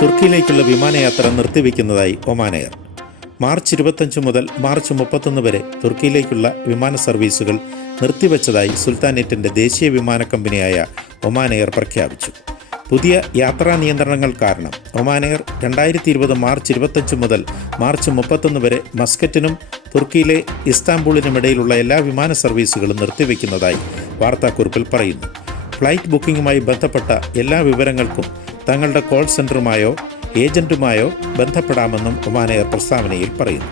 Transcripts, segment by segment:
തുർക്കിയിലേക്കുള്ള വിമാനയാത്ര നിർത്തിവെക്കുന്നതായി Oman air. March 25 മുതൽ March 31 വരെ തുർക്കിയിലേക്കുള്ള വിമാന സർവീസുകൾ നിർത്തിവെച്ചതായി സുൽത്താനേറ്റിൻ്റെ ദേശീയ വിമാന കമ്പനിയായ ഒമാൻ എയർ പ്രഖ്യാപിച്ചു. പുതിയ യാത്രാ നിയന്ത്രണങ്ങൾ കാരണം ഒമാൻ എയർ 2020 മാർച്ച് 25 മുതൽ മാർച്ച് 31 വരെ മസ്കറ്റിനും തുർക്കിയിലെ ഇസ്താംബൂളിനുമിടയിലുള്ള എല്ലാ വിമാന സർവീസുകളും നിർത്തിവെക്കുന്നതായി വാർത്താക്കുറിപ്പിൽ പറയുന്നു. ഫ്ലൈറ്റ് ബുക്കിംഗുമായി ബന്ധപ്പെട്ട എല്ലാ വിവരങ്ങൾക്കും തങ്ങളുടെ കോൾ സെൻ്ററുമായോ ഏജൻറ്റുമായോ ബന്ധപ്പെടാമെന്നും ഒമാൻ എയർ പ്രസ്താവനയിൽ പറയുന്നു.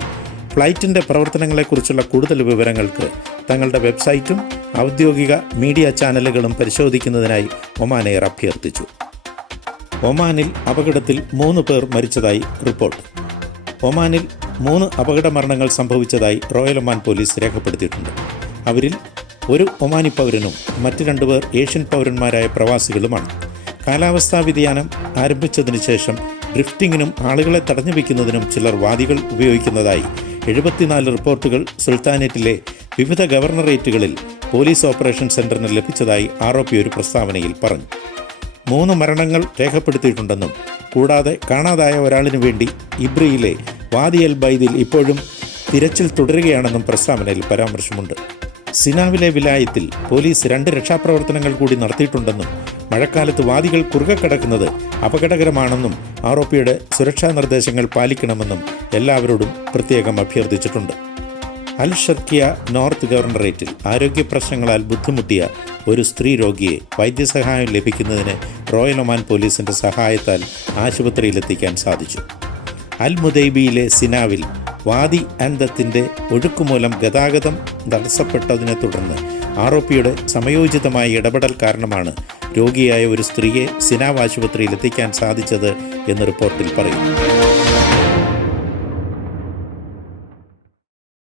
ഫ്ലൈറ്റിൻ്റെ പ്രവർത്തനങ്ങളെക്കുറിച്ചുള്ള കൂടുതൽ വിവരങ്ങൾക്ക് തങ്ങളുടെ വെബ്സൈറ്റും ഔദ്യോഗിക മീഡിയ ചാനലുകളും പരിശോധിക്കുന്നതിനായി ഒമാൻ എയർ അഭ്യർത്ഥിച്ചു. ഒമാനിൽ അപകടത്തിൽ 3 പേർ മരിച്ചതായി റിപ്പോർട്ട്. ഒമാനിൽ 3 അപകട മരണങ്ങൾ സംഭവിച്ചതായി റോയൽ ഒമാൻ പോലീസ് രേഖപ്പെടുത്തിയിട്ടുണ്ട്. അവരിൽ ഒരു ഒമാനി പൗരനും മറ്റ് 2 പേർ ഏഷ്യൻ പൗരന്മാരായ പ്രവാസികളുമാണ്. കാലാവസ്ഥാ വ്യതിയാനം ആരംഭിച്ചതിനു ശേഷം ഡ്രിഫ്റ്റിങ്ങിനും ആളുകളെ തടഞ്ഞു വയ്ക്കുന്നതിനും ചിലർ വാദികൾ ഉപയോഗിക്കുന്നതായി 74 റിപ്പോർട്ടുകൾ സുൽത്താനേറ്റിലെ വിവിധ ഗവർണറേറ്റുകളിൽ പോലീസ് ഓപ്പറേഷൻ സെൻ്ററിന് ലഭിച്ചതായി ROP ഒരു പ്രസ്താവനയിൽ പറഞ്ഞു. 3 മരണങ്ങൾ രേഖപ്പെടുത്തിയിട്ടുണ്ടെന്നും കൂടാതെ കാണാതായ ഒരാളിനു വേണ്ടി ഇബ്രിയിലെ വാദി അൽ ബൈദിൽ ഇപ്പോഴും തിരച്ചിൽ തുടരുകയാണെന്നും പ്രസ്താവനയിൽ പരാമർശമുണ്ട്. സിനാവിലെ വിലായത്തിൽ പോലീസ് 2 രക്ഷാപ്രവർത്തനങ്ങൾ കൂടി നടത്തിയിട്ടുണ്ടെന്നും മഴക്കാലത്ത് വാദികൾ കുറുകെ കിടക്കുന്നത് അപകടകരമാണെന്നും ROPയുടെ സുരക്ഷാ നിർദ്ദേശങ്ങൾ പാലിക്കണമെന്നും എല്ലാവരോടും പ്രത്യേകം അഭ്യർത്ഥിച്ചിട്ടുണ്ട്. അൽ ഷർക്കിയ നോർത്ത് ഗവർണറേറ്റിൽ ആരോഗ്യ പ്രശ്നങ്ങളാൽ ബുദ്ധിമുട്ടിയ ഒരു സ്ത്രീ രോഗിയെ വൈദ്യസഹായം ലഭിക്കുന്നതിന് റോയൽ ഒമാൻ പോലീസിൻ്റെ സഹായത്താൽ ആശുപത്രിയിലെത്തിക്കാൻ സാധിച്ചു. അൽ മുദൈബിയിലെ സിനാവിൽ വാദി അൻദത്തിൻ്റെ ഒഴുക്കുമൂലം ഗതാഗതം തടസ്സപ്പെട്ടതിനെ തുടർന്ന് ROPയുടെ സമയോചിതമായ ഇടപെടൽ കാരണമാണ് രോഗിയായ ഒരു സ്ത്രീയെ സിനാവ് ആശുപത്രിയിൽ എത്തിക്കാൻ സാധിച്ചത് എന്ന് റിപ്പോർട്ടിൽ പറയുന്നു.